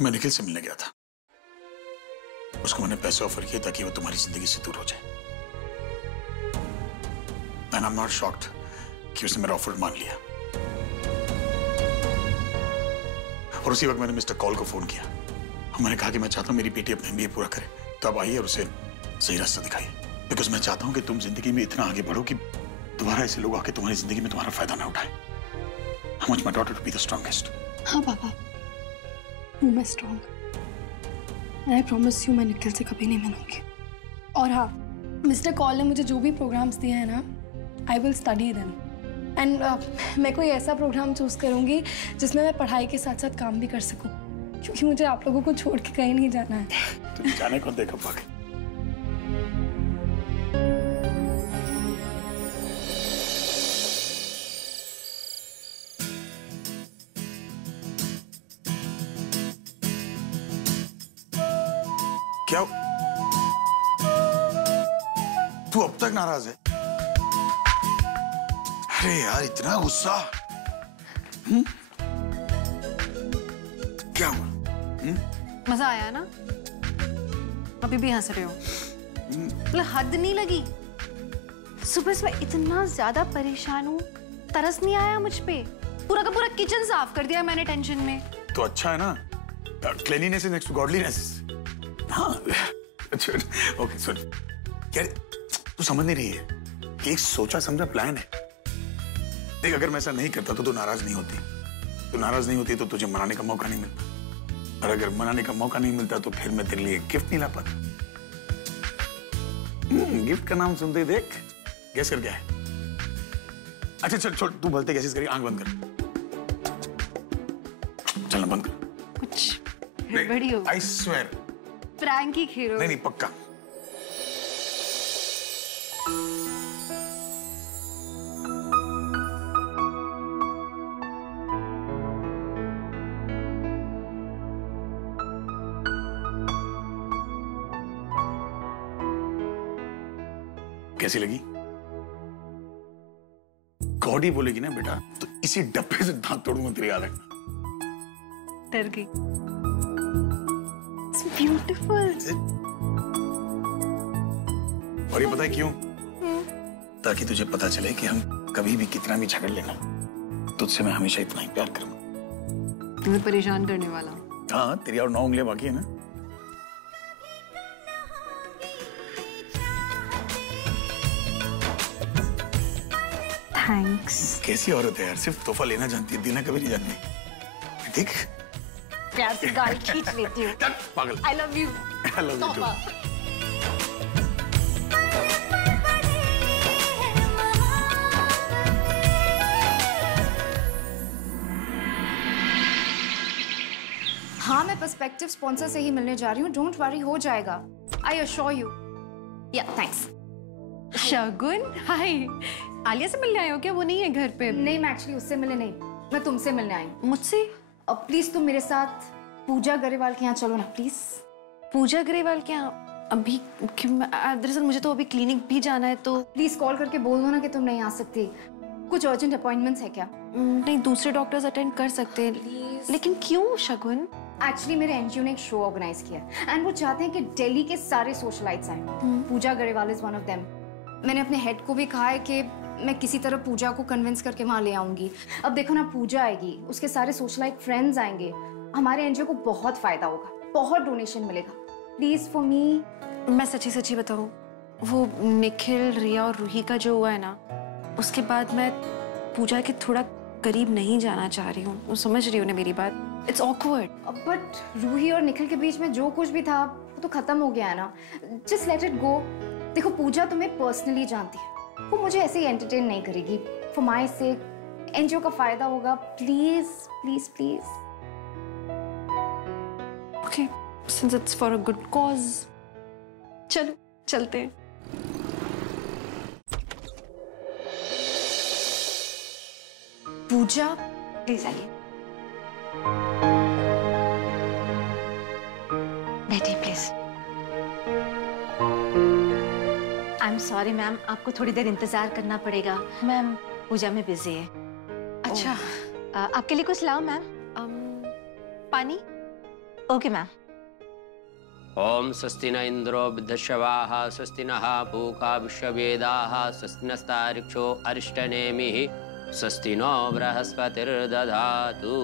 मैं निखिल से मिलने गया था। उसको मैंने पैसे ऑफर किए ताकि वो तुम्हारी जिंदगी से दूर हो जाए। And I'm not shocked कि उसने मेरा ऑफर मान लिया। और उसी वक्त मैंने मिस्टर कॉल को फोन किया। मैंने कहा कि मैं चाहता हूँ मेरी बेटी अपना MBA पूरा करे, तो अब आइए और उसे सही रास्ता दिखाइए। बिकॉज मैं चाहता हूँ कि तुम जिंदगी में इतना आगे बढ़ो कि दोबारा ऐसे लोग आके तुम्हारी जिंदगी में तुम्हारा फायदा ना उठाए। I want my daughter to be the strongest. हाँ पापा, हूँ मैं स्ट्रॉन्ग। I promise you मैं निखिल से कभी नहीं मिलूंगी। और हाँ, मिस्टर कॉल ने मुझे जो भी प्रोग्राम्स दिए हैं ना, I will study them. And मैं कोई ऐसा प्रोग्राम चूज करूंगी जिसमें मैं पढ़ाई के साथ साथ काम भी कर सकूं, क्योंकि मुझे आप लोगों को छोड़ के कहीं नहीं जाना है। तुम जाने को देखो पाके। क्या तू अब तक नाराज है? अरे यार इतना गुस्सा। क्या हुआ? मजा आया ना? अभी भी हंस रहे हो? मतलब हद नहीं लगी? सुबह से मैं इतना ज्यादा परेशान हूँ, तरस नहीं आया मुझ पे? पूरा का पूरा किचन साफ कर दिया मैंने टेंशन में। तो अच्छा है ना, cleanliness is next to godliness. हाँ अच्छा ओके सुन यार, तू समझ नहीं रही है कि एक सोचा समझा प्लान है। देख अगर मैं ऐसा नहीं करता तो तू नाराज नहीं होती। तू नाराज नहीं होती तो तुझे मनाने का मौका नहीं मिलता, और अगर मनाने का मौका नहीं मिलता तो फिर मैं तेरे लिए गिफ्ट नहीं ला पाता। गिफ्ट का नाम सुनते ही देख गेस कर क्या है। अच्छा चल छोड़, तू भलते गैसेस करी, आंख बंद कर। चलना बंद कर। कुछ गड़बड़ी हो? आई स्वेयर प्रैंक ही खेलो। नहीं पक्का। कैसी लगी? गॉड ही बोलेगी ना बेटा तो इसी डब्बे से दांत तोड़ूंगा, तेरी याद रखना। डर गई। ब्यूटीफुल। और ये पता है क्यों? ताकि तुझे पता चले कि हम कभी भी कितना भी झगड़ लेना, तुझसे मैं हमेशा इतना ही प्यार करूंगा। तुम्हें परेशान करने वाला? हाँ तेरी और 9 उंगलियां बाकी है ना। थैंक्स। कैसी औरत है यार, सिर्फ तोहफा लेना जानती है, देना कभी नहीं जानती। देख प्यार से गाल खींच लेती हूँ। पागल। I love you। I love you too। हाँ मैं पर्सपेक्टिव स्पॉन्सर से ही मिलने जा रही हूँ, डोंट वरी हो जाएगा। I assure you. या थैंक्स। शगुन हाय, आलिया से मिलने आए हो क्या? वो नहीं है घर पे? नहीं मैं एक्चुअली उससे मिलने नहीं, मैं तुमसे मिलने आई हूँ। मुझसे? अब प्लीज तुम मेरे साथ पूजा गरेवाल के यहाँ चलो ना प्लीज। पूजा गरेवाल के यहाँ? अभी दरअसल मुझे तो अभी क्लिनिक भी जाना है, तो प्लीज कॉल करके बोल दो ना कि तुम नहीं आ सकती। कुछ अर्जेंट अपॉइंटमेंट्स है क्या? नहीं, दूसरे डॉक्टर्स अटेंड कर सकते हैं। लेकिन क्यों शगुन? एक्चुअली मेरे एनजीओ ने एक शो ऑर्गेनाइज किया एंड वो चाहते हैं कि दिल्ली के सारे सोशलाइट्स आए। Pooja Grewal is one of them. मैंने अपने हेड को भी कहा है कि मैं किसी तरह पूजा को कन्विंस करके वहाँ ले आऊंगी। अब देखो ना, पूजा आएगी, उसके सारे सोशलाइट फ्रेंड्स आएंगे, हमारे एनजीओ को बहुत फायदा होगा, बहुत डोनेशन मिलेगा। Please for me. मैं सच्ची सच्ची बताऊं, वो निखिल, रिया और रूही का जो हुआ है ना, उसके बाद मैं पूजा के थोड़ा करीब नहीं जाना चाह रही हूँ। वो समझ रही हो ना मेरी बात? It's awkward. बट रूही और निखिल के बीच में जो कुछ भी था वो तो खत्म हो गया है ना। Just let it go. देखो पूजा तुम्हें पर्सनली जानती है, वो मुझे ऐसे ही एंटरटेन नहीं करेगी। फॉर माई सेक एनजीओ का फायदा होगा। Please please please. Okay, since it's for a good cause, चलो चलते हैं। पूजा प्लीज आइए। बैठिए please. I am sorry ma'am, आपको थोड़ी देर इंतजार करना पड़ेगा। मैम पूजा में बिजी है। अच्छा, आपके लिए कुछ लाओ मैम? पानी? Okay ma'am. ओम स्वस्ति न इंद्रो वृद्धश्रवाः स्वस्ति नः पूषा विश्ववेदाः स्वस्ति नस्तार्क्ष्यो अरिष्टनेमिः स्वस्ति नो बृहस्पतिर्दधातु।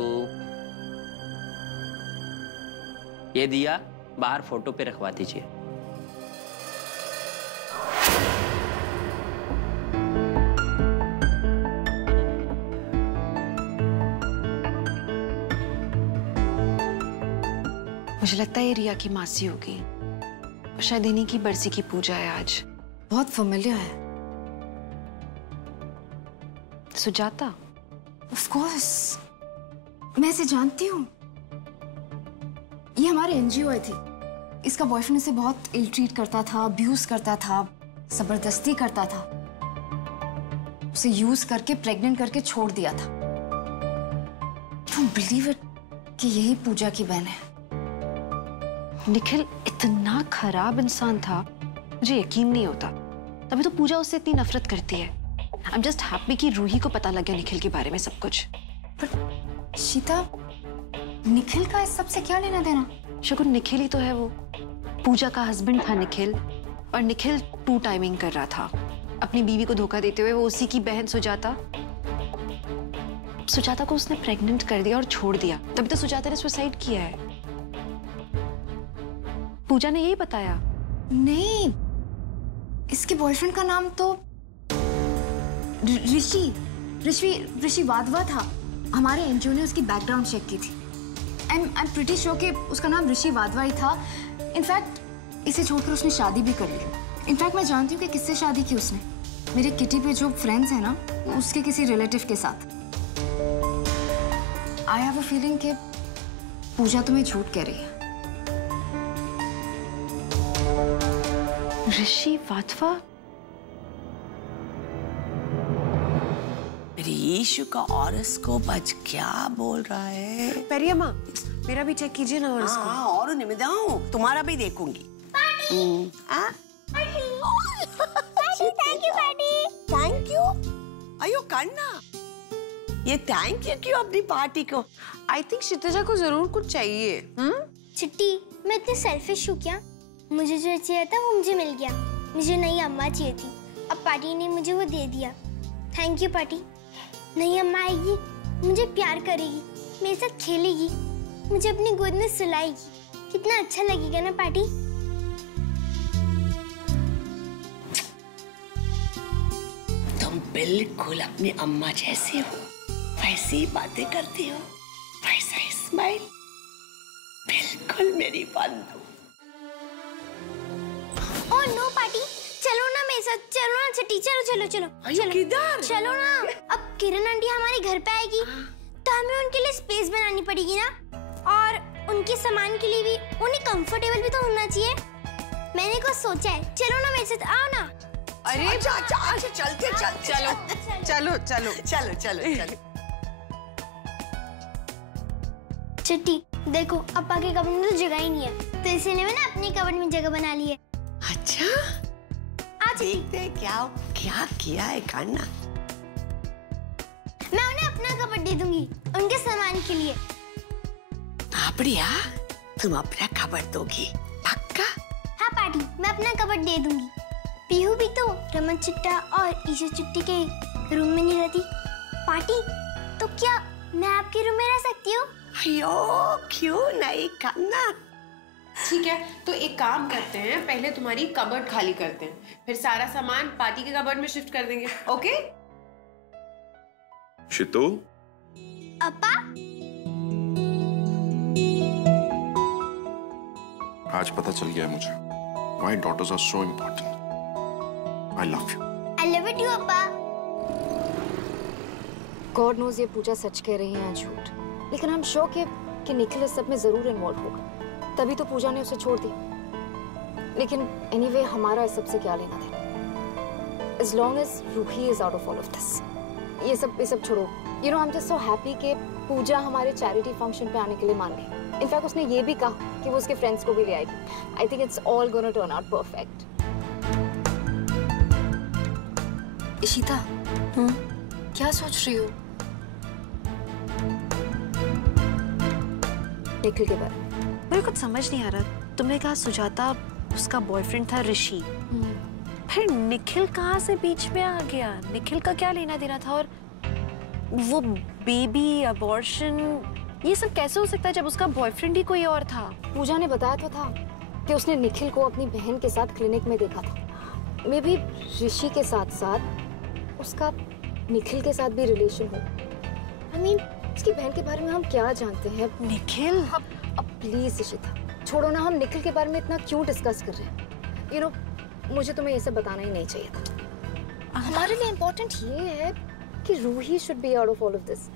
ये दिया बाहर फोटो पे रखवा दीजिए। मुझे लगता है ये रिया की मासी होगी और शायद इन्हीं की बरसी की पूजा है आज। बहुत फेमिलियर है। सुजाता? ऑफ कोर्स, मैं इसे जानती हूँ। ये हमारे एनजीओ आई थी। इसका बॉयफ्रेंड इसे बहुत इल ट्रीट करता था, अब्यूज करता था, जबरदस्ती करता था। उसे यूज करके प्रेग्नेंट करके छोड़ दिया था। डोंट बिलीव इट कि यही पूजा की बहन है। निखिल इतना खराब इंसान था, मुझे यकीन नहीं होता। तभी तो पूजा उससे इतनी नफरत करती है। आई एम जस्ट हैप्पी कि रूही को पता लग गया निखिल के बारे में सब कुछ। पर शीता, निखिल का इस सब से क्या लेना देना? शगुन, निखिल ही तो है वो। पूजा का हस्बैंड था निखिल, और निखिल टू टाइमिंग कर रहा था। अपनी बीवी को धोखा देते हुए वो उसी की बहन सुजाता को उसने प्रेग्नेंट कर दिया और छोड़ दिया। तभी तो सुजाता ने सुसाइड किया है। पूजा ने यही बताया। नहीं, इसके बॉयफ्रेंड का नाम तो ऋषि वाधवा था। हमारे एनजीओ ने उसकी बैकग्राउंड चेक की थी। आई एम प्रीटी श्योर कि उसका नाम ऋषि वाधवा ही था। इनफैक्ट इसे छोड़कर उसने शादी भी कर ली। इनफैक्ट मैं जानती हूँ कि किससे शादी की उसने। मेरे किटी पे जो फ्रेंड्स हैं ना, उसके किसी रिलेटिव के साथ। आई हैव अ फीलिंग कि पूजा तुम्हें झूठ कह रही है। ऋषि वाधवा? ईशु का ऑरोस्कोप आज क्या बोल रहा है? पेरियम्मा, मेरा भी चेक कीजिए ना ऑरोस्कोप। हाँ, और निमिदाऊं, तुम्हारा भी देखूंगी। Thank you. अयो करना, ये थैंक यू क्यों अपनी पार्टी को? आई थिंक क्षितिजा को जरूर कुछ चाहिए। चिट्टी, मैं इतनी सेल्फिश हूँ क्या? मुझे जो चाहिए था वो मुझे मिल गया। मुझे नई अम्मा चाहिए थी, अब पार्टी ने मुझे वो दे दिया। Thank you party. नई अम्मा आएगी, मुझे प्यार करेगी, मेरे साथ खेलेगी, मुझे अपनी गोद में सुलाएगी। कितना अच्छा लगेगा ना पार्टी। तुम बिल्कुल अपनी अम्मा जैसी हो, वैसी ही बातें करती हो, वैसा ही स्माइल, बिल्कुल मेरी बंधु। ओह नो पार्टी, चलो ना मेरे साथ, चलो ना चिट्टी, चलो चलो चलो चलो। किधर? चलो ना। अब किरण आंटी हमारे घर पे आएगी तो हमें उनके लिए स्पेस बनानी पड़ेगी ना, और उनके सामान के लिए भी उन्हें कंफर्टेबल भी तो होना चाहिए। मैंने कुछ सोचा है, चलो ना मेरे साथ, आओ ना। अरे अच्छा चलते चलो चलो चलो चलो चलो चलो। चिट्टी देखो, अप्पा के कबर्ड में तो जगह ही नहीं है, तो इसीलिए मैंने अपने कबर्ड में जगह बना ली है। अच्छा, देखते हैं क्या किया है करना। मैं उन्हें अपना कबर्ड दे दूंगी उनके सामान के लिए। बढ़िया, तुम अपना कबर्ड दोगी पक्का? हाँ पार्टी, मैं अपना कबर्ड दे दूंगी। पीहू भी तो रमन चिट्टा और ईशा चिट्टी के रूम में नहीं रहती। पार्टी, तो क्या मैं आपके रूम में रह सकती हूँ? अयो क्यों नहीं करना। ठीक है, तो एक काम करते हैं, पहले तुम्हारी कबर्ड खाली करते हैं, फिर सारा सामान पार्टी के कबर्ड में शिफ्ट कर देंगे। ओके? शितू, अप्पा, आज पता चल गया है मुझे why daughters are so important. I love you. I love you अप्पा। गॉड नोज ये पूजा सच कह रही है या झूठ, लेकिन आई एम श्योर कि निखिल इस सब में जरूर इन्वॉल्व होगा, तभी तो पूजा ने उसे छोड़ दिया। लेकिन एनीवे हमारा इस सब से क्या लेना देना, as long as Ruhi is out of all of this। ये सब छोड़ो। You know, I'm just so happy कि पूजा हमारे चैरिटी फंक्शन पे आने के लिए मान गई। इनफैक्ट उसने ये भी कहा कि वो उसके फ्रेंड्स को भी ले आएगी। I think it's all gonna turn out perfect। Ishita, क्या सोच रही हो? निखिल के बारे में। मुझे कुछ समझ नहीं आ रहा। तुमने कहा सुजाता उसका बॉयफ्रेंड था ऋषि, फिर निखिल कहाँ से बीच में आ गया? निखिल का क्या लेना देना था? और वो बेबी अबॉर्शन ये सब कैसे हो सकता है जब उसका बॉयफ्रेंड ही कोई और था? पूजा ने बताया तो था कि उसने निखिल को अपनी बहन के साथ क्लिनिक में देखा था। मे बी ऋषि के साथ साथ उसका निखिल के साथ भी रिलेशन हो। I mean, उसकी बहन के बारे में हम क्या जानते हैं? निखिल? अब प्लीज इशिता छोड़ो ना, हम निखिल के बारे में इतना क्यों डिस्कस कर रहे हैं? यू नो, मुझे तुम्हें ये सब बताना ही नहीं चाहिए था। हमारे लिए इम्पोर्टेंट ये है कि Ruhi should be out of all of this.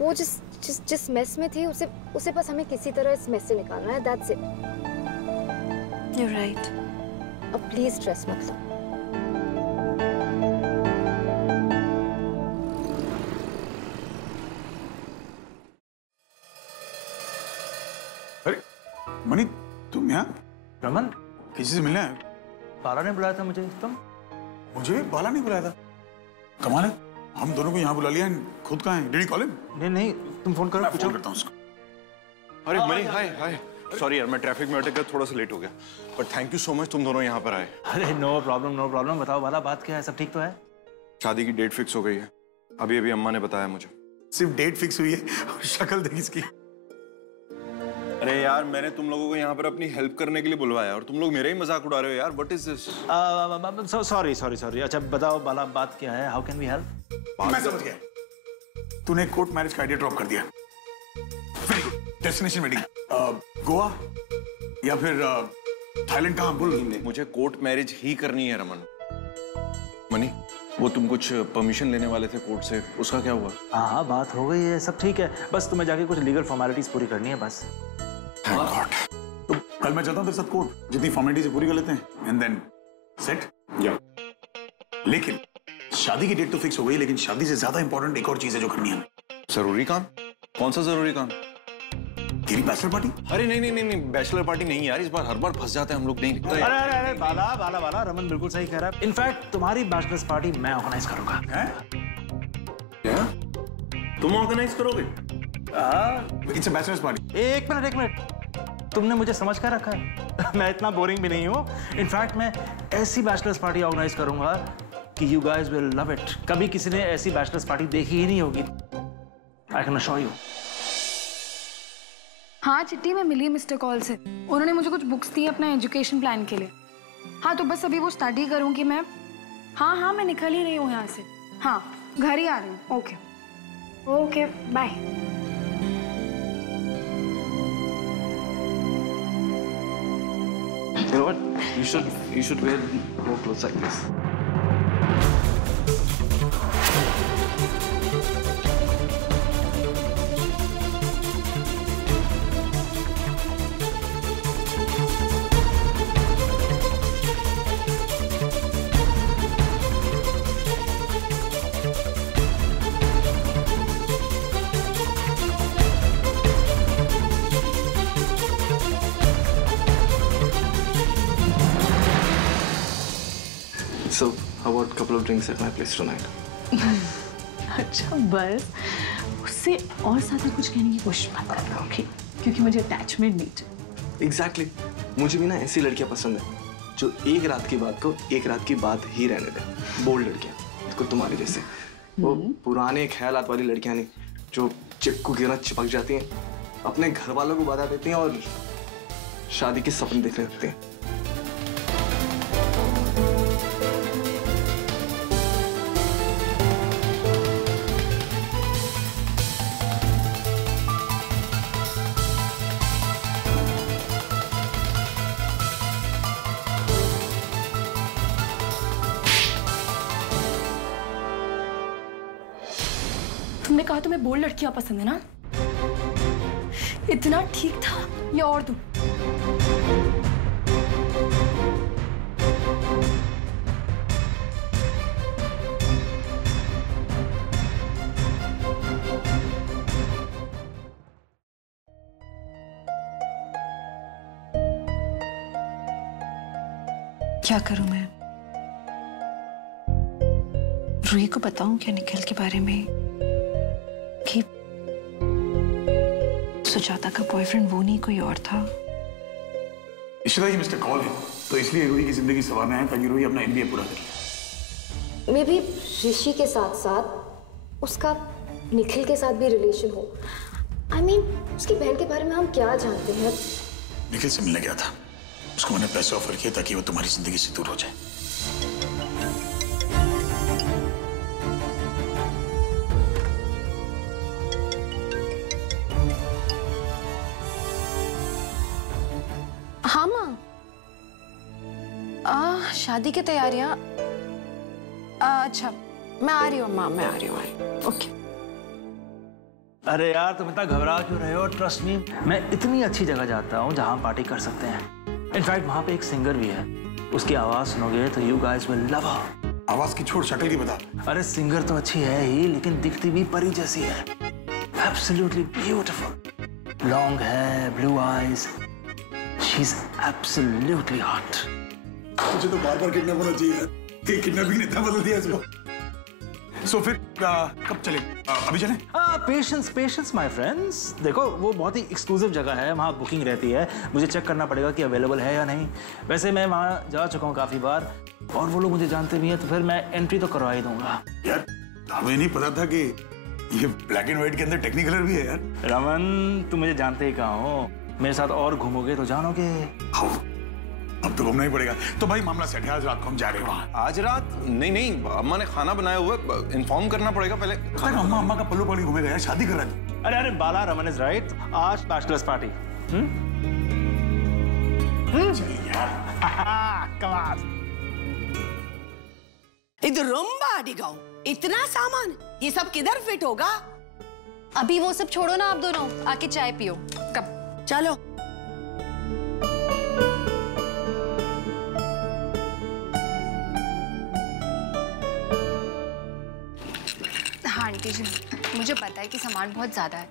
वो जिस मेस में थी उसे बस हमें किसी तरह इस मेस से निकालना है। That's it. You're right. अब प्लीज स्ट्रेस मत लो। अरे मनी, तुम यहाँ? रमन, किसी से मिलना है? बाला ने बुलाया था मुझे। तुम? मुझे बाला नहीं बुलाया था। कमाल है, हम दोनों को यहाँ बुला लिया, खुद कहाँ है? Did he call him? नहीं, तुम फोन करो, पूछो। करता हूँ उसको। अरे मनी, हाय। सॉरी यार, मैं ट्रैफिक में अटक गया, थोड़ा सा लेट हो गया। But thank you so much, तुम दोनों यहाँ पर आए। अरे नो प्रॉब्लम। बताओ बाला, बात क्या है? सब ठीक तो है? शादी की डेट फिक्स हो गई है। अभी अम्मा ने बताया मुझे। सिर्फ डेट फिक्स हुई है और शक्ल देखी इसकी। अरे यार, मैंने तुम लोगों को यहाँ पर अपनी हेल्प करने के लिए बुलवाया और तुम लोग मेरा ही मजाक उड़ा रहे हो यार। What is this? सॉरी। अच्छा बताओ बाला, बात क्या है? How can we help? मैं समझ गया। तूने कोर्ट मैरिज का आइडिया ड्रॉप कर दिया। Very good. Destination wedding Goa या फिर थाईलैंड? कहाँ बोल? मुझे कोर्ट मैरिज ही करनी है रमन। मनी, वो तुम कुछ परमिशन लेने वाले थे कोर्ट से, उसका क्या हुआ? हाँ, बात हो गई है, सब ठीक है। बस तुम्हें जाके कुछ लीगल फॉर्मेलिटीज पूरी करनी है बस। Thank God. तो कल मैं चलता हूँ तेरे साथ कोर्ट, जितनी फॉर्मेलिटीज पूरी कर लेते हैं एंड देन सेट। या लेकिन शादी की डेट तो फिक्स हो गई, लेकिन शादी से ज्यादा इंपॉर्टेंट एक और चीज है जो करनी है। जरूरी काम? कौन सा जरूरी काम? तेरी बैचलर पार्टी? अरे नहीं, बैचलर पार्टी नहीं यार, इस बार हर बार फंस जाते हैं हम लोग। नहीं। अरे बाला, रमन बिल्कुल सही कह रहा है। इनफैक्ट तुम्हारी बैचलर्स पार्टी मैं ऑर्गेनाइज करूंगा। क्या? तुम ऑर्गेनाइज करोगे? It's a bachelors party. एक मिनट, तुमने मुझे समझ कर रखा है? मैं इतना बोरिंग भी नहीं हूँ। इनफैक्ट मैं ऐसी बैचलर्स पार्टी ऑर्गेनाइज करूंगा कि you guys will love it. कभी किसी ने ऐसी बैचलर्स पार्टी देखी ही नहीं होगी। I can assure you. हाँ चिट्टी, मैं मिली मिस्टर कॉल से। उन्होंने मुझे कुछ बुक्स दी अपना एजुकेशन प्लान के लिए। हाँ तो बस अभी वो स्टडी करूँगी मैं। हाँ मैं निकल ही रही हूँ यहाँ से। हाँ घर ही आ रही हूँ। Okay bye. You know what? You should wear more clothes like this. So, how about a couple of drinks at my place tonight? अच्छा बस, उससे और ज़्यादा कुछ कहने की कोशिश मत करना, ओके? क्योंकि मुझे अटैचमेंट नहीं चाहिए। Exactly. मुझे भी ना ऐसी लड़कियां पसंद है जो एक रात की बात को एक रात की बात ही रहने दे। बोल्ड लड़कियां, बिल्कुल तुम्हारे जैसे। वो पुराने ख्यालात वाली लड़कियां नहीं, जो चिपकू की तरह चिपक जाती हैं, अपने घर वालों को बता देती हैं और शादी के सपने देखने लगती हैं। तुमने कहा तुम्हें बोल्ड लड़कियां पसंद है ना? इतना ठीक था या और तुम? क्या करूं मैं? रूही को बताऊं क्या निखिल के बारे में कि सुजाता का बॉयफ्रेंड वो नहीं कोई और था। इशिता, ये मिस्टर कॉल है, तो इसलिए रूही की जिंदगी संवारना है ताकि रूही अपना MBA पूरा करे। मे भी ऋषि के साथ साथ उसका निखिल के साथ भी रिलेशन हो। I mean, उसकी बहन के बारे में हम क्या जानते हैं? निखिल से मिलने गया था, उसको मैंने पैसे ऑफर किए ताकि वो तुम्हारी जिंदगी से दूर हो जाए। हाँ माँ, शादी की तैयारियां। अच्छा, मैं आ रही हूँ माँ, मैं आ रही हूँ। ओके। अरे यार तुम इतना घबरा क्यों रहे हो? ट्रस्ट मी, मैं इतनी अच्छी जगह जाता हूँ जहाँ पार्टी कर सकते हैं। इनफैक्ट वहाँ पे एक सिंगर भी है, उसकी आवाज सुनोगे तो यू गाइस विल लव हर। आवाज की छोड़, शक्ल की बता। अरे सिंगर तो अच्छी है ही, लेकिन दिखती भी परी जैसी है। एब्सोल्युटली ब्यूटीफुल, लॉन्ग है, blue eyes, she is absolutely hot. मुझे तो बार-बार किडनैप होना चाहिए, किडनैपिंग ने इतना बदल दिया इसको। सो फिर कब चले? अभी चलें? Patience patience my friends. देखो वो बहुत ही एक्सक्लूसिव जगह है, वहाँ बुकिंग रहती है, मुझे चेक करना पड़ेगा कि अवेलेबल है या नहीं। वैसे मैं वहाँ जा चुका हूँ काफी बार और वो लोग मुझे जानते भी हैं, तो फिर मैं एंट्री तो करवा ही दूंगा। यार हमें नहीं पता था कि ये ब्लैक एंड व्हाइट के अंदर टेक्निकलर भी है यार। रमन तुम मुझे जानते ही कहाँ हो, मेरे साथ और घूमोगे तो जानोगे। अब तो घूमना ही पड़ेगा। तो भाई मामला सेट है, आज रात को हम जा रहे हैं वहाँ। आज रात? नहीं, अम्मा ने खाना बनाया हुआ है, इन्फॉर्म करना पड़ेगा पहले। अम्मा का पल्लू पड़ी घूमेगा यार, शादी कर रहा है। अरे बाला, रमन इज राइट, आज बैचलर्स पार्टी। कमाल। इधर रुम्बा दिखाओ, इतना सामान, ये सब किधर फिट होगा? अभी वो सब छोड़ो ना, आप दोनों आके चाय पियो। कब? चलो। हाँ आंटी जी, मुझे पता है कि सामान बहुत ज़्यादा है।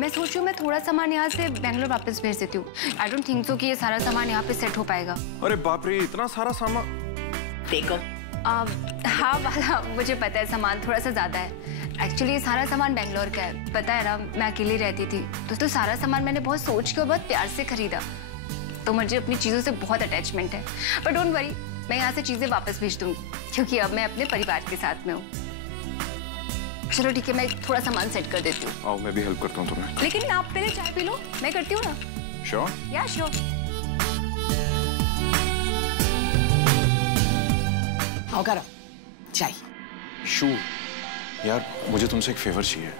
मैं सोच रही हूँ मैं थोड़ा सामान यहाँ से बेंगलोर वापस भेज देती हूँ। आई डोंट थिंक सो कि ये सारा सामान यहाँ पे सेट हो पाएगा। अरे बाप रे, इतना सारा सामान। देखो हाँ वाला, मुझे पता है सामान थोड़ा सा ज़्यादा है। एक्चुअली ये सारा सामान बेंगलोर का है, पता है ना, मैं अकेली रहती थी तो सारा सामान मैंने बहुत सोच के और बहुत प्यार से खरीदा, तो मुझे अपनी चीज़ों से बहुत अटैचमेंट है। बट डोंट वरी, मैं यहाँ से चीज़ें वापस भेज दूँगी क्योंकि अब मैं अपने परिवार के साथ में हूँ। चलो ठीक है, मैं थोड़ा सामान सेट कर देती हूँ। आओ मैं भी हेल्प करता हूँ तुम्हें। लेकिन आप पहले चाय पी लो, मैं करती हूँ ना। श्योर? या श्योर। आओ करो चाय। शू यार, मुझे तुमसे एक फेवर चाहिए।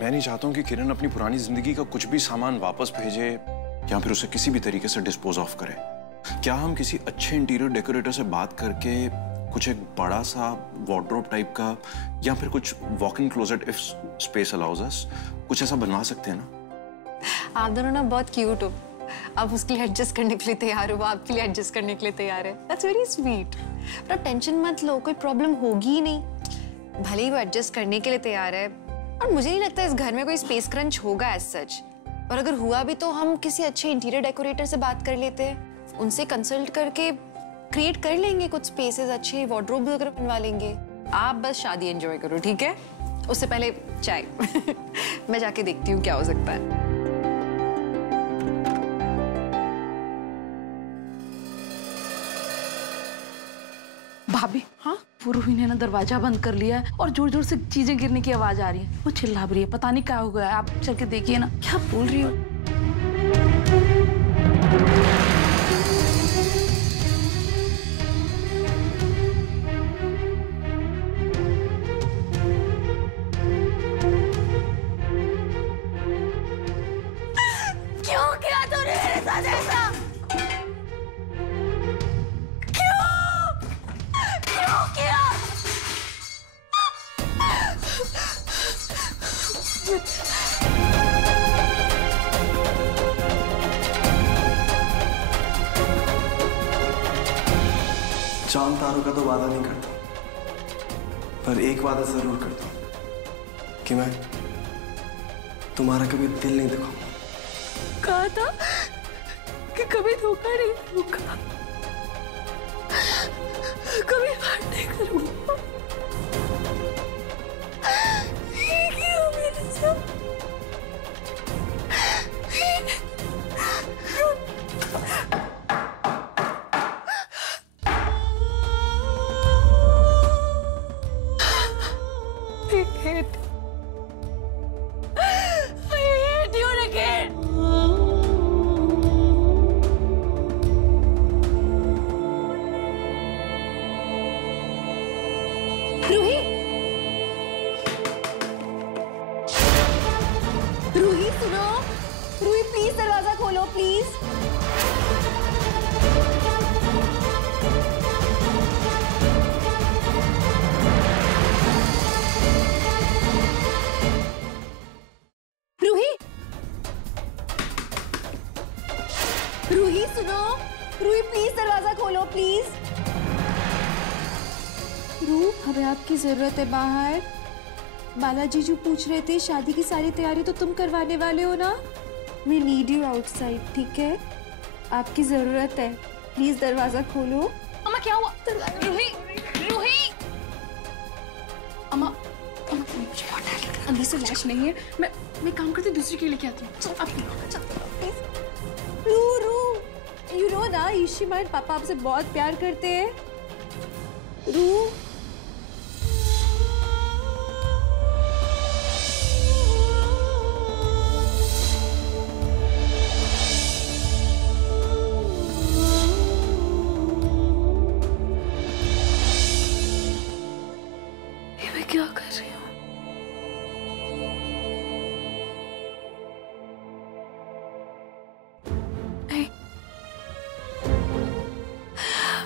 मैं नहीं चाहता हूँ कि किरण अपनी पुरानी जिंदगी का कुछ भी सामान वापस भेजे या फिर उसे किसी भी तरीके से डिस्पोज ऑफ करे। क्या हम किसी अच्छे इंटीरियर डेकोरेटर से बात करके कुछ एक बड़ा सा वार्डरोब टाइप का या फिर कुछ walk in closet if space allows us, कुछ ऐसा बनवा सकते हैं ना? आप दोनों ना बहुत क्यूट हो, आप उसके लिए एडजस्ट करने के लिए तैयार हो, वो आपके लिए एडजस्ट करने के लिए तैयार है। That's very sweet. पर आप टेंशन मत लो, कोई प्रॉब्लम होगी ही नहीं। भले ही वो एडजस्ट करने के लिए तैयार है, और मुझे नहीं लगता इस घर में कोई स्पेस क्रंच होगा एज सच। और अगर हुआ भी तो हम किसी अच्छे इंटीरियर डेकोरेटर से बात कर लेते हैं, उनसे कंसल्ट करके क्रिएट कर लेंगे कुछ स्पेसेस, अच्छे वार्डरोब वगैरह बनवा लेंगे। आप बस शादी एंजॉय करो, ठीक है? उससे पहले चाय। मैं जाके देखती हूँ क्या हो सकता है। भाभी, हाँ वो रूही ने ना दरवाजा बंद कर लिया है और जोर जोर से चीजें गिरने की आवाज आ रही है। वो चिल्ला रही है, पता नहीं क्या हो गया है। आप चल के देखिए ना, क्या बोल रही हो। क्यों किया तूने मेरे साथ ऐसा? क्यों किया? चांद तारों का तो वादा नहीं करता, पर एक वादा जरूर करता हूं कि मैं तुम्हारा कभी दिल नहीं दुखाऊंगा। कहा था कि कभी धोखा नहीं दूंगा, कभी हार्ट नहीं करूंगा। ये क्यों मेरे साथ? सुनो, रूही प्लीज दरवाजा खोलो प्लीज। रूही, रूही सुनो, रूही प्लीज दरवाजा खोलो प्लीज। रू, हमें आपकी जरूरत है बाहर। बालाजी जो पूछ रहे थे शादी की सारी तैयारी तो तुम करवाने वाले हो ना? We need you outside, ठीक है? आपकी जरूरत है, प्लीज दरवाजा खोलो। अम्मा क्या हुआ? रूही, रूही। अम्मा, अंदर से लैश नहीं है। मैं काम करती दूसरी के लेके आती हूँ। चल, रू, यू नो ना ईशिमा और पापा आपसे बहुत प्यार करते हैं। रू, क्या कर रही हूँ? नहीं,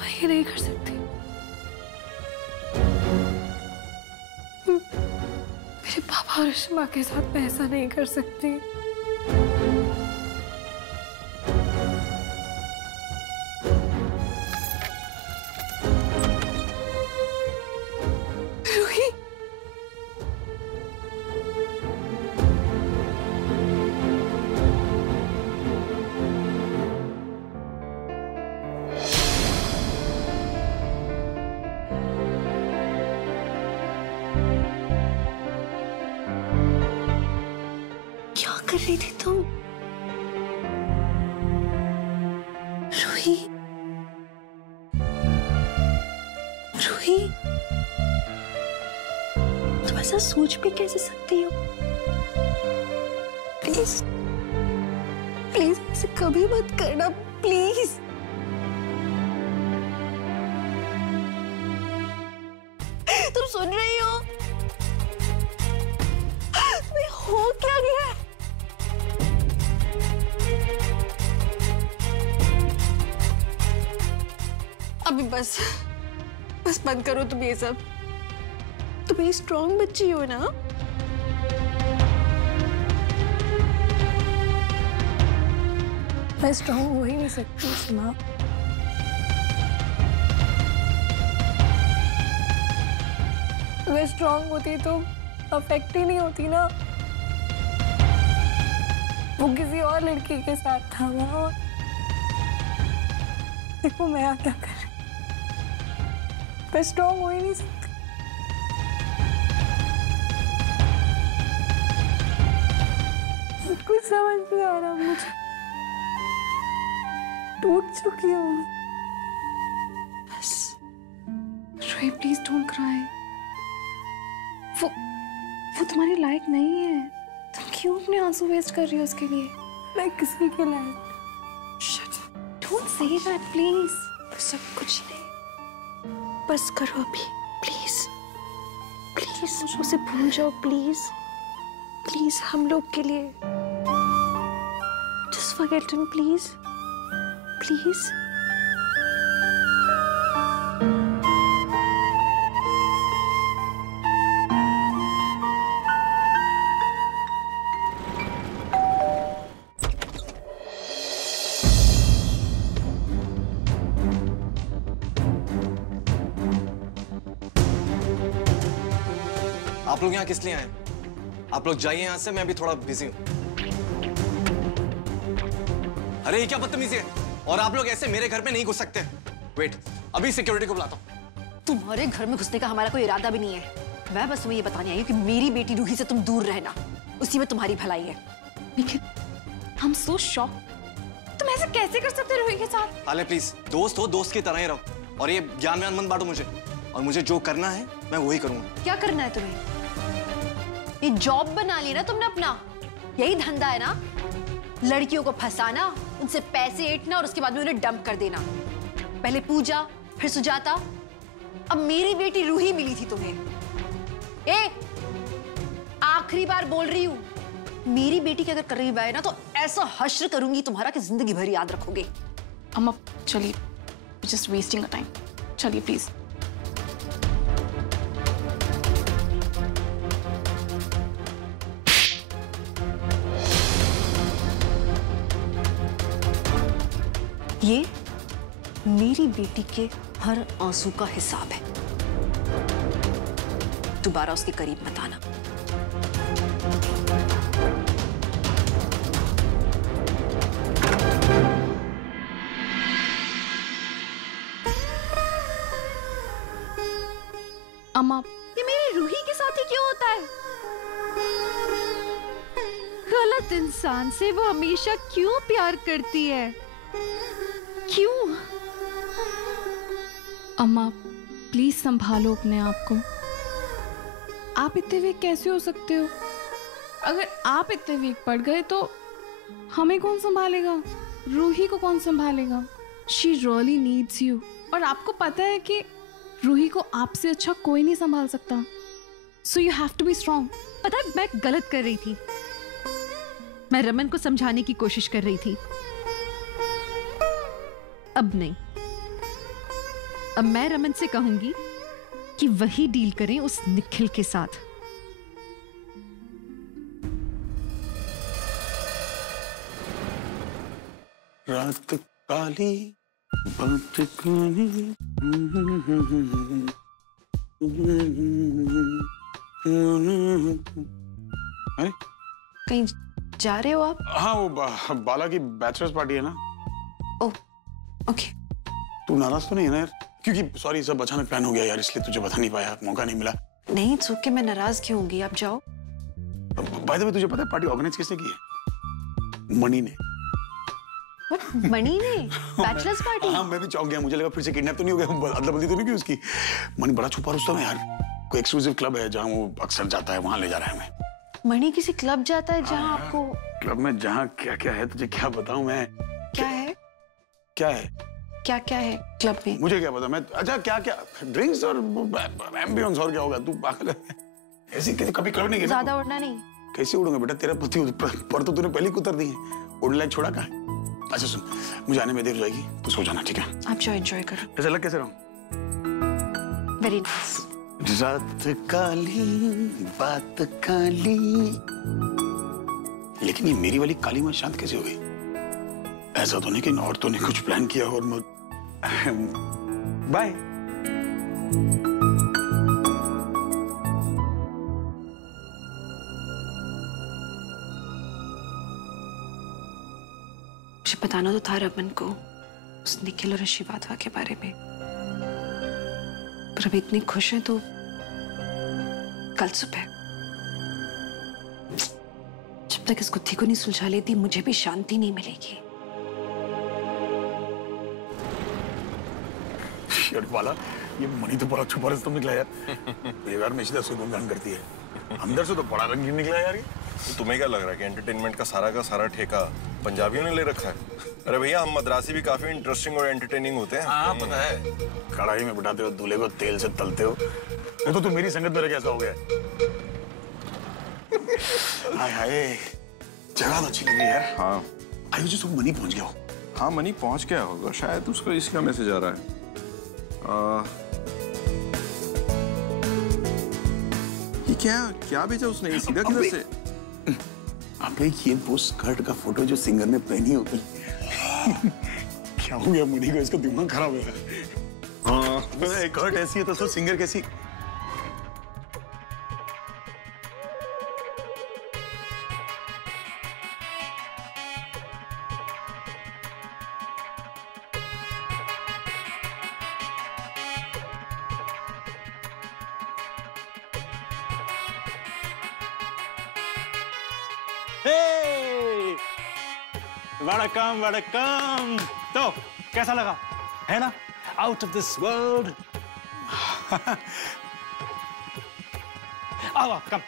मैं ये नहीं कर सकती। मेरे पापा और ईशिमा के साथ मैं ऐसा नहीं कर सकती। कर रही थी तुम? रूही, रूही, तुम ऐसा सोच भी कैसे सकती हो? प्लीज, प्लीज ऐसे कभी मत करना, प्लीज। तुम सुन रही हो? तुम्हें हो क्या गया? अभी बस बंद करो तुम ये सब। तुम एक स्ट्रॉन्ग बच्ची हो ना? मैं स्ट्रॉन्ग हो ही नहीं सकती सीमा। मैं स्ट्रॉन्ग होती तो अफेक्ट ही नहीं होती ना। वो किसी और लड़की के साथ था वहाँ। देखो मैं यहाँ क्या कर रही हूँ। मैं स्ट्रॉन्ग हो ही नहीं सकती। कुछ समझ नहीं आ रहा मुझे। टूट चुकी हूँ बस। Ruhi please don't cry. वो तुम्हारे लायक नहीं है। तुम क्यों अपने आंसू वेस्ट कर रही हो उसके लिए? मैं किसी के लायक। Don't say that please. सब कुछ नहीं, बस करो अभी प्लीज। प्लीज उसे भूल जाओ प्लीज। प्लीज हम लोग के लिए just forget him please. Please. आप लोग यहाँ किस लिए आए? आप लोग जाइए यहाँ से, मैं अभी थोड़ा बिजी हूँ। अरे ये क्या बदतमीजी है? और आप लोग ऐसे मेरे घर में नहीं घुस सकते। वेट, अभी सिक्योरिटी को बुलाता हूँ। तुम्हारे घर में घुसने का हमारा कोई इरादा भी नहीं है। मैं बस तुम्हें ये बताने आई हूँ कि मेरी बेटी रूही से तुम दूर रहना, उसी में तुम्हारी भलाई है। लेकिन हम सो शॉक। तुम ऐसे कैसे कर सकते हो रूही के साथ? हाले प्लीज, दोस्त हो दोस्त की तरह ही रहो। और ये ज्ञान व्यान मत बांटो मुझे। और मुझे जो करना है मैं वही करूंगा। क्या करना है तुम्हें? ये जॉब बना ली ना तुमने अपना, यही धंधा है ना? लड़कियों को फंसाना, उनसे पैसे ऐंठना और उसके बाद में उन्हें डंप कर देना। पहले पूजा, फिर सुजाता, अब मेरी बेटी रूही मिली थी तुम्हें। आखिरी बार बोल रही हूं, मेरी बेटी की अगर करीब आए ना तो ऐसा हश्र करूंगी तुम्हारा कि जिंदगी भर याद रखोगे। अम्मा चलिए, जस्ट वेस्टिंग टाइम, चलिए प्लीज। ये मेरी बेटी के हर आंसू का हिसाब है। दोबारा उसके करीब मत आना। अम्मा ये मेरी रूही के साथ ही क्यों होता है? गलत इंसान से वो हमेशा क्यों प्यार करती है? क्यों? अम्मा प्लीज संभालो अपने आप को। आप इतने वीक कैसे हो सकते हो? अगर आप इतने वीक पड़ गए तो हमें कौन संभालेगा? रूही को कौन संभालेगा? She really needs you. और आपको पता है कि रूही को आपसे अच्छा कोई नहीं संभाल सकता। So you have to be strong. पता है मैं गलत कर रही थी। मैं रमन को समझाने की कोशिश कर रही थी। अब नहीं। अब मैं रमन से कहूंगी कि वही डील करें उस निखिल के साथ। रात काली बात काली। अरे कहीं जा रहे हो आप? हाँ, वो बाला की बैचलर्स पार्टी है ना। Oh okay. तू नाराज तो नहीं है ना यार? क्योंकि सॉरी, सब अचानक प्लान हो गया यार, इसलिए तुझे बता नहीं पाया, मौका नहीं मिला। नहीं चूक के मैं नाराज क्यों होंगी? आप जाओ। बाय द वे, तुझे पता है पार्टी ऑर्गेनाइज किसने की है? मणि ने। मणि ने बैचलर्स पार्टी? हाँ, मैं भी चौंक गया। मुझे लगा फिर से किडनैप तो नहीं हो गया, अदला बदली तो नहीं की उसकी। मणि बड़ा छुपा रुस्तम है यार। कोई एक्सक्लूसिव क्लब है जहाँ वो अक्सर जाता है, वहां ले जा रहा है हमें। मणि किसी क्लब जाता है जहाँ आपको? क्लब में जहाँ क्या क्या है तुझे क्या बताऊं मैं? क्या है? क्या है? क्या क्या है क्लब में? मुझे क्या पता। मैं अच्छा क्या क्या ड्रिंक्स और एम्बियंस और क्या होगा? तू पागल है? ऐसी कभी क्लब नहीं गया? ज्यादा उड़ना नहीं। कैसे उड़ूंगा बेटा? तेरा पति पर तो तूने पहले कुतर दी है। उड़ने लायक छोड़ा कहाँ है? अच्छा सुन, मुझे आने में देर हो जाएगी, तू सो जाना, ठीक है? आप जो एंजॉय करो। ऐसा लग कैसे रहा हूँ? Very nice. रात काली बात काली। लेकिन ये मेरी वाली काली माँ शांत कैसे हो गई? ऐसा तो नहीं कि इन औरतों ने कुछ प्लान किया और बाय। मुझे बताना तो था रमन को उस निखिल और आशीर्वाद के बारे में, पर अभी इतनी खुश है तो कल सुबह जब तक इस गुत्थी को नहीं सुलझा लेती मुझे भी शांति नहीं मिलेगी। वाला ये मणि तो बड़ा छुपा रस्तम निकला यार। बेकार में सीधा सुगंधान करती है, अंदर से तो बड़ा रंगीन निकला यार ये। तो तुम्हें क्या लग रहा है कि एंटरटेनमेंट का सारा ठेका पंजाबियों ने ले रखा है? अरे भैया, हम मद्रासी भी काफी इंटरेस्टिंग और एंटरटेनिंग होते हैं। हाँ पता है, कढ़ाई में बिठाते हो, दूल्हे को तेल से तलते हो। वो तो तुम मेरी संगत में कैसा हो गया? हाय हाय, जगह तो अच्छी लग रही है यार। हाँ आयुष जी, मनी पहुंच गया हो? हाँ, मनी पहुंच गया होगा शायद, उसको इसका मैसेज आ रहा है। ये क्या भेजा उसने? ये सीधा किधर से? अबे ये वो स्कर्ट का फोटो जो सिंगर ने पहनी होगी। क्या हो गया मुझे को? इसका दिमाग खराब हो गया। हाँ, एक स्कर्ट ऐसी है तो सो सिंगर कैसी? वड़कम वड़कम। तो कैसा लगा? है ना आउट ऑफ दिस वर्ल्ड। आओ कम।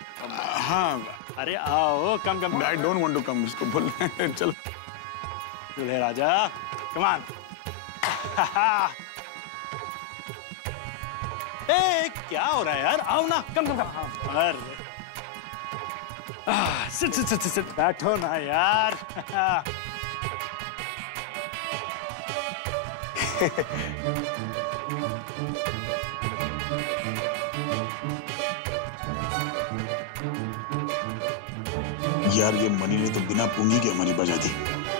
हाँ अरे आओ, come come. I don't want to come, इसको बोल। चल दूल्हे राजा, कम ऑन। ए क्या हो रहा है यार? आओ ना, कम कम कम। अरे सिट बैठो ना यार। यार ये मनी ने तो बिना पूंजी के हमारी बजा दी।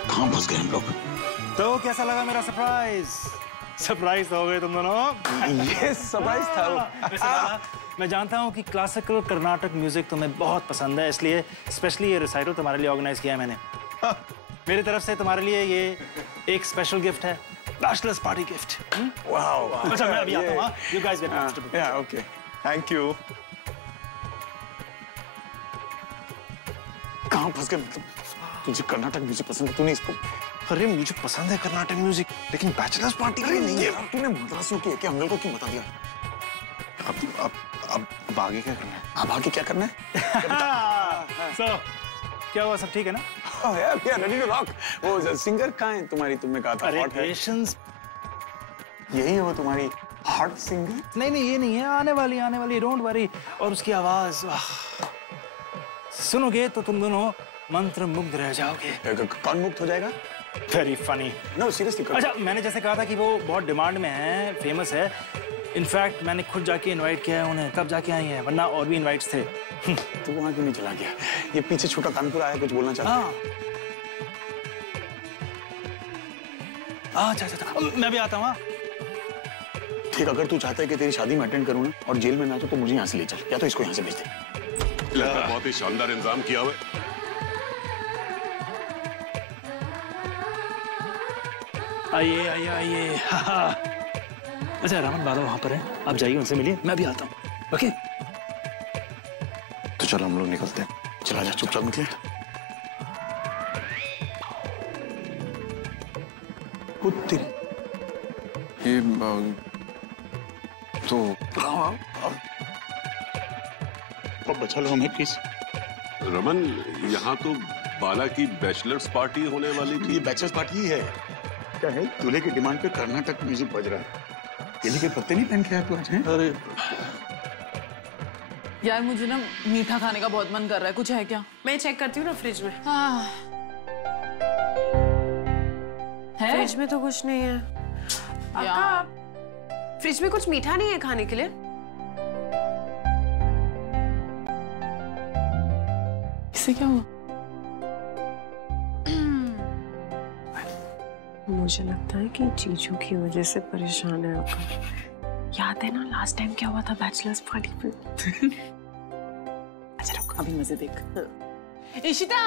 कहाँ फंस गए हम लोग? तो कैसा लगा मेरा सरप्राइज? सरप्राइज हो गए तुम दोनों? ये सरप्राइज था। मैं जानता हूँ कि क्लासिकल कर्नाटक म्यूजिक तुम्हें बहुत पसंद है, इसलिए स्पेशली ये रिसाइटल तुम्हारे लिए ऑर्गेनाइज किया है मैंने। मेरी तरफ से तुम्हारे लिए ये एक स्पेशल गिफ्ट है, बैचलर्स पार्टी गिफ्ट। वाओ। अच्छा मैं अभी आता हूँ। You guys get comfortable. या ओके, थैंक यू। कहाँ फंस गए? मतलब तुझे कर्नाटक म्यूजिक पसंद है, तूने इसको? अरे मुझे पसंद है कर्नाटक म्यूजिक, लेकिन बैचलर्स पार्टी के लिए नहीं है। तूने मद्रासियों की है क्या? हम लोग को क्यों बता दिया? अब आगे क्या करना है? अब आगे क्या करना है? So, क्या हुआ, सब ठीक है ना? यार we are ready to rock. वो सिंगर कहाँ है तुम्हारी? तुमने कहा था हॉट है। पेशेंस। यही है वो तुम्हारी हॉट सिंगर? नहीं ये नहीं है, आने वाली डोंट वरी। और उसकी आवाज सुनोगे तो तुम दोनों मंत्र मुग्ध रह जाओगे। कौन मुक्त हो जाएगा? Very funny. No seriously. अच्छा मैंने जैसे कहा था कि वो बहुत डिमांड में है, फेमस है। इनफैक्ट मैंने खुद जाके इनवाइट किया है उन्हें, तब जाके आई हैं, वरना और भी इनवाइट्स थे। तू वहाँ क्यों नहीं चला गया? ये पीछे छोटा कानपुर आया, कुछ बोलना चाहता है? अच्छा मैं भी आता हूँ। ठीक, अगर तू चाहता है कि तेरी शादी में अटेंड करूँ ना और जेल में ना तो मुझे यहाँ से ले चल, या तो इसको यहाँ से भेज दे। बहुत ही शानदार इंतजाम किया हुआ। आइए। अच्छा रमन बाबा वहां पर है, आप जाइए उनसे मिलिए, मैं भी आता हूँ। ओके तो चलो हम लोग निकलते हैं। चला जा, चुपचाप निकले। ये तो अब बचा लो हमें प्लीज। रमन, यहाँ तो बाला की बैचलर्स पार्टी होने वाली थी। ये बैचलर्स पार्टी ही है। क्या है, दूल्हे की डिमांड पे कर्नाटक म्यूजिक बज रहा है। केले के पत्ते नहीं पहन के आया तू आज? अरे यार मुझे ना मीठा खाने का बहुत मन कर रहा है, कुछ है क्या? मैं चेक करती हूँ ना फ्रिज में। है? फ्रिज में तो कुछ नहीं है। अक्का, फ्रिज में कुछ मीठा नहीं है खाने के लिए? इससे क्या हुआ? मुझे लगता है कि जीजू की वजह से परेशान है अक्का। याद है ना लास्ट टाइम क्या हुआ था बैचलर्स पार्टी पे? अच्छा रुक, अभी मजे देख। इशिता,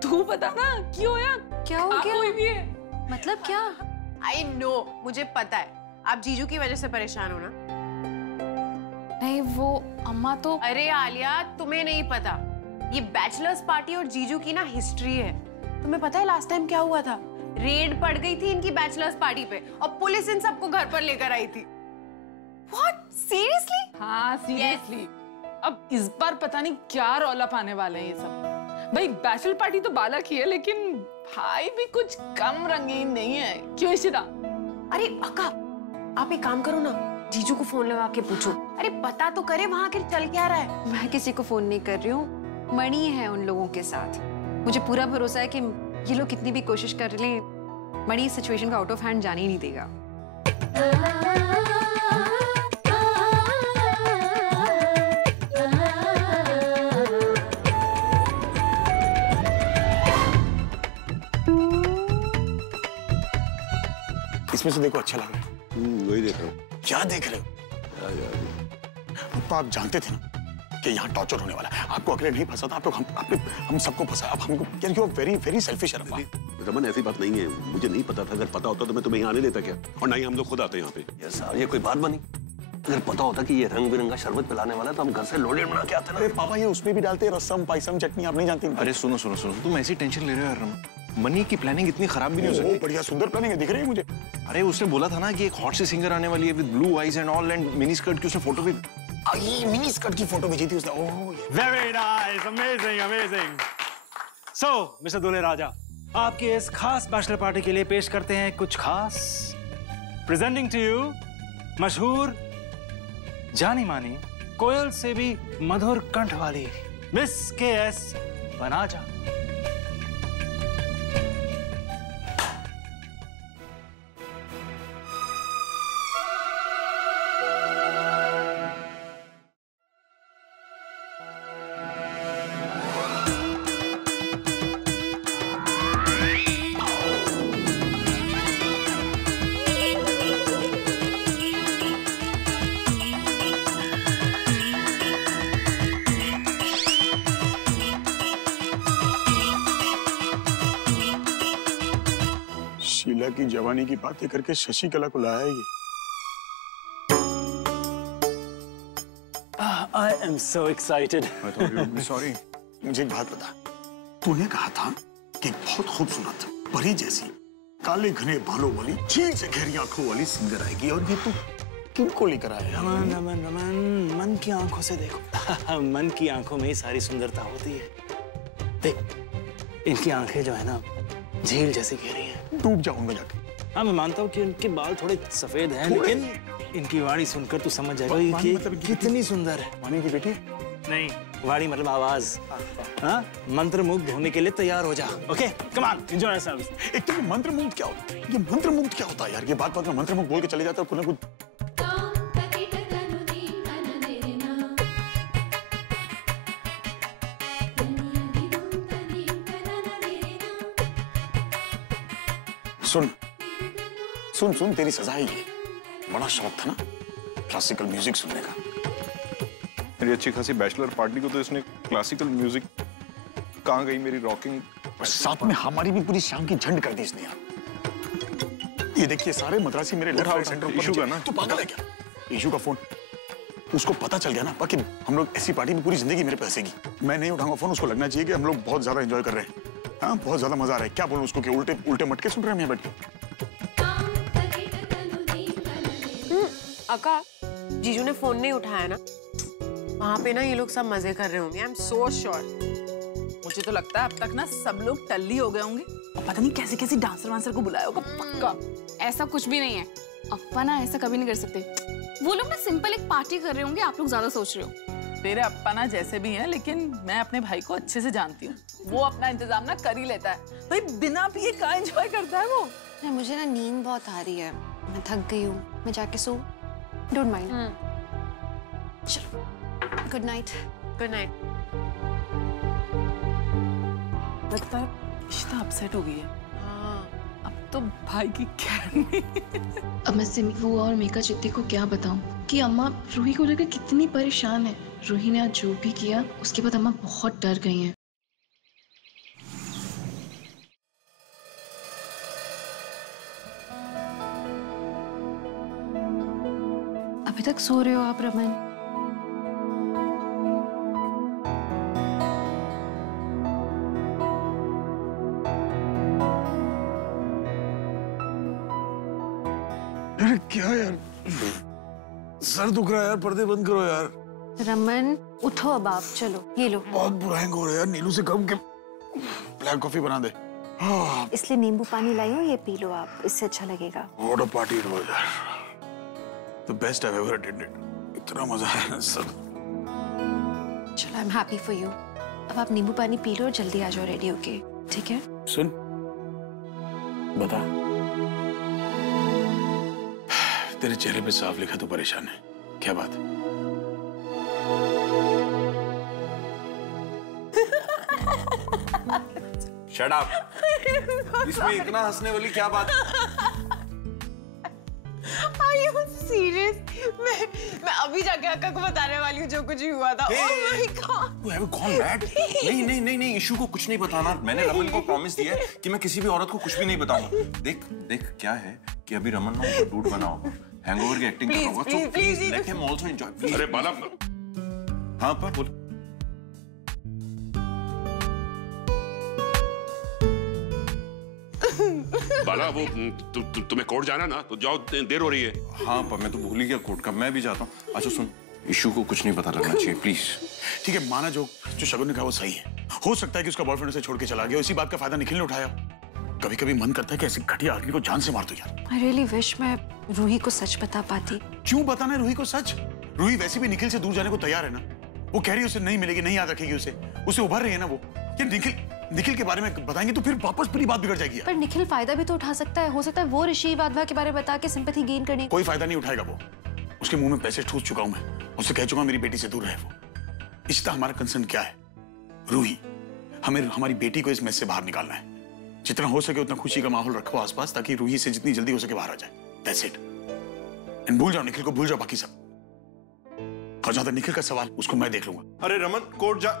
तू बता ना क्यों होया? क्या हो गया? कोई भी है? मतलब क्या? I know, मुझे पता है आप जीजू की वजह से परेशान हो ना। नहीं वो अम्मा तो। अरे आलिया, तुम्हें नहीं पता, ये बैचलर्स पार्टी और जीजू की ना हिस्ट्री है। तुम्हें पता है लास्ट टाइम क्या हुआ था? रेड पड़ गई थी इनकी बैचलर्स पार्टी पे और पुलिस इन सबको घर पर लेकर आई थी। What? Seriously? हाँ सीरियसली। अब इस बार पता नहीं क्या रौला पाने वाले हैं ये सब। भाई बैचलर पार्टी तो बाला की है, लेकिन भाई भी कुछ कम रंगीन नहीं है, क्यों इशिता? अरे अक्का, आप एक काम करो ना, जीजू को फोन लगा के पूछो। अरे पता तो करे वहाँ के चल क्या रहा है। मैं किसी को फोन नहीं कर रही हूँ, मणि है उन लोगों के साथ। मुझे पूरा भरोसा है कि ये लोग कितनी भी कोशिश कर लें, मणि इस सिचुएशन को आउट ऑफ हैंड जाने ही नहीं देगा। इसमें से देखो अच्छा लग रहा है। वही देख रहा हूँ। क्या देख रहे हो? तो आप जानते थे ना कि यहाँ टॉर्चर होने वाला है। आपको अकेले नहीं फंसा था, आप लोग हम सबको फंसा। अब हमको यार you are very selfish. Raman ऐसी बात नहीं है, मुझे नहीं पता था। अगर पता होता तो मैं तुम्हें यहाँ आने देता क्या, और ना ही हम लोग खुद आते यहाँ पे। यार साहब ये कोई बात बनी? अगर पता होता कि ये रंग बिरंगा शरबत पिलाने वाला है तो हम घर से लोडेड बना के आते ना। अरे पापा ये उसमें भी डालते हैं रसम पायसम चटनी, आप नहीं जानती? अरे सुनो तुम ऐसी टेंशन ले रहे हो यार रमन। मनी की प्लानिंग इतनी खराब भी नहीं हो सकती। बढ़िया सुंदर प्लानिंग है, दिख रही है मुझे। अरे उसने बोला था ना कि एक हॉट सी सिंगर आने वाली है with blue eyes and all, and mini skirt की उसने फोटो भी। ये मिनी स्कर्ट की फोटो भेजी थी उसने। Oh very nice, amazing. So mister दूल्हे राजा, आपके इस खास बैचलर पार्टी के लिए पेश करते हैं कुछ खास। प्रेजेंटिंग टू यू मशहूर, जानी मानी कोयल से भी मधुर कंठ वाली मिस KS वनाजा। शीला की जवानी की बातें करके शशिकला को लाया ये। I am so excited. Sorry, मुझे एक बात बता, तूने कहा था कि बहुत खूबसूरत परी जैसी काले घने बालों वाली झील से गहरी आंखों वाली सिंगर आएगी, और ये तू किनको लेकर आया? रमन रमन रमन, मन की आंखों से देखो। मन की आंखों में ही सारी सुंदरता होती है। देख, इनकी आंखें जो है ना झील जैसी गहरी हैं। डूब जाऊंगा जाके। हाँ, मैं मानता हूँ कि उनके बाल थोड़े सफेद हैं, लेकिन इनकी वाणी सुनकर तू समझ जाएगा कि मतलब कितनी सुंदर है। वाणी की बेटी? नहीं, वाणी मतलब आवाज। हाँ, मंत्रमुग्ध होने के लिए तैयार हो जा। Okay, come on, enjoy your service. एक तो मंत्रमुग्ध क्या होता है? ये मंत्रमुग्ध क्या होता है यार? ये बात में मंत्रमुग्ध बोल के चले जाता है कुछ ना कुछ। सुन सुन सुन, तेरी सजा है ये। बड़ा शौक था ना क्लासिकल म्यूजिक सुनने का। मेरी अच्छी खासी बैचलर पार्टी को तो इसने क्लासिकल म्यूजिक, कहाँ गई मेरी रॉकिंग? और साथ में हमारी भी पूरी शाम की झंड कर दी इसने यार। ये देखिए, सारे मद्रासी मेरे लेफ्ट राइट सेंटर इशू का ना। तू पागल है क्या? इशू का फोन उसको पता चल गया ना, बाकी हम लोग ऐसी पार्टी में पूरी जिंदगी मेरे पे हंसेगी। मैं नहीं उठाऊंगा फोन, उसको लगना चाहिए कि हम लोग बहुत ज्यादा एंजॉय कर रहे हैं। हाँ, बहुत ज्यादा मजा आ रहा है। क्या बोलूं उसको कि उल्टे उल्टे मटके सुन रहे हैं बैठ के। अक्का, जीजू ने फोन नहीं उठाया ना, वहाँ पे ना ये लोग सब मजे कर रहे होंगे। I am so sure. मुझे तो लगता है अब तक ना सब लोग टल्ली हो गए होंगे, पता नहीं कैसे कैसे डांसर वांसर को बुलाया होगा पक्का। ऐसा कुछ भी नहीं है, अप्पा ना ऐसा कभी नहीं कर सकते। वो लोग ना सिंपल एक पार्टी कर रहे होंगे, आप लोग ज्यादा सोच रहे हो। तेरे अप्पा ना जैसे भी हैं, लेकिन मैं अपने भाई को अच्छे से जानती हूँ। वो अपना इंतजाम ना कर ही लेता है भाई, बिना पिए कहाँ एंजॉय करता है वो। मुझे ना नींद बहुत आ रही है, मैं थक गई हूँ, मैं जाके सो। Don't mind. चलो, गुड नाइट। Good night. लगता है इश्ता अपसेट हो गई है। हाँ, अब तो भाई की खैर नहीं। अब मैं सिमी बुआ और मेका चित्ती को क्या बताऊं कि अम्मा रूही को लेकर कितनी परेशान है। रूही ने आज जो भी किया उसके बाद अम्मा बहुत डर गई हैं। अभी तक सो रहे हो आप रमन? अरे क्या यार, सर दुख रहा है यार, पर्दे बंद करो यार। रमन उठो अब आप, चलो ये लो। बहुत बुरा हैंग हो रहा है यार, नीलू से कम के ब्लैक कॉफी बना दे। इसलिए नींबू पानी लाई हूँ, ये पी लो आप, इससे अच्छा लगेगा। What a party it was यार, the best I've ever attended। इतना मजा आया सब। चलो, I'm happy for you। अब आप नींबू पानी पी लो और जल्दी आ जाओ रेडी होके, ठीक है? सुन, बता, तेरे चेहरे पे साफ लिखा तू परेशान है, क्या बात है? Shut up। इसमें इतना हंसने वाली क्या बात? Are you serious? मैं अभी जाके अक्का को बताने वाली हूँ जो कुछ भी हुआ था। Oh my God। You have gone mad? नहीं, इशू को कुछ नहीं बताना। मैंने रमन को प्रॉमिस दिया है कि मैं किसी भी औरत को कुछ भी नहीं बताऊंगा। देख क्या है कि अभी रमन ना डूड बना होगा, हैंगओवर की एक्टिंग कर रहा होगा, तो please let him also enjoy. अरे बाला। हाँ पर बोल। बाला, वो तुम्हें कोर्ट जाना ना, तो जाओ, देर हो रही है। हाँ पर मैं तो भूल ही गया कोर्ट का, मैं भी जाता हूँ। अच्छा सुन, इशू को कुछ नहीं पता लगना चाहिए प्लीज। ठीक है, माना जो शगुन ने कहा वो सही है। हो सकता है कि उसका बॉयफ्रेंड उसे छोड़ के चला गया, इसी बात का फायदा निखिल ने उठाया। कभी कभी मन करता है कि ऐसी घटिया आदमी को जान से मार दो यार। I really wish मैं रूही को सच बता पाती। क्यों बताना रूही को सच? रूही वैसे भी निखिल से दूर जाने को तैयार है ना। वो कह रही है उसे नहीं मिलेगी, नहीं याद रखेगी उसे उभर रही है ना वो। ये निखिल के बारे में बताएंगे तो फिर वापस पूरी बात बिगड़ जाएगी। पर निखिल फायदा भी तो उठा सकता है। हो सकता है वो ऋषि वाधवा के बारे में बता के सिंपैथी गेन करने। कोई फायदा नहीं उठाएगा वो। उसके मुंह में पैसे ठूस चुका हूं मैं। उससे कह चुका मेरी बेटी से दूर रहे वो। इसका हमारा कंसर्न क्या है? रूही, हमें हमारी बेटी को इस मैस से बाहर निकालना है। जितना हो सके उतना खुशी का माहौल रखो आसपास, ताकि रूही से जितनी जल्दी हो सके बाहर आ जाए। That's it. एंड भूल जाओ निखिल को, भूल जाओ बाकी सब। और ज्यादा निखिल का सवाल उसको मैं देख लूंगा। अरे रमन, कोर्ट जा।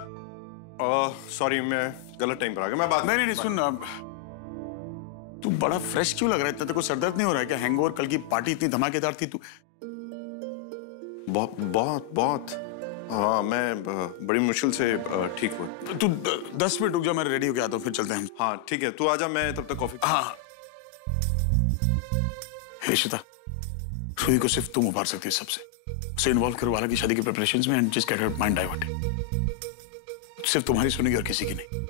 सॉरी, मैं गलत टाइम पर आ गया। मैं बात नहीं सुन, तू बड़ा फ्रेश क्यों लग रहा है? इतना तेरे को सरदर्द नहीं हो रहा है क्या? हैंगओवर, कल की पार्टी इतनी धमाकेदार थी। तू बहुत हाँ, मैं बड़ी मुश्किल से ठीक हुआ। तू 10 मिनट रुक जा, मैं रेडी हो गया तो फिर चलते हैं। हाँ ठीक है, तू आजा, मैं तब तक कॉफी। हाँ हे श्वेता, रूही को सिर्फ तुम उभार सकती है सबसे। उसे इन्वॉल्व करो वाला की शादी की प्रिपरेशंस में, and just get her mind diverted. सिर्फ तुम्हारी सुनेगी और किसी की नहीं।